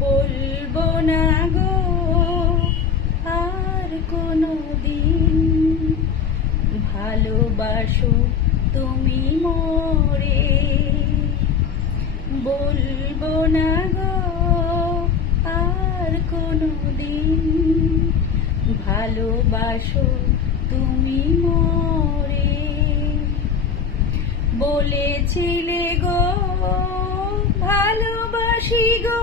বলবো না গো আর কোনো দিন, ভালোবাসো তুমি মোরে। বলবো না গো আর কোনো দিন, ভালোবাসো তুমি মোরে। বলেছিলে গো ভালোবাসি গো,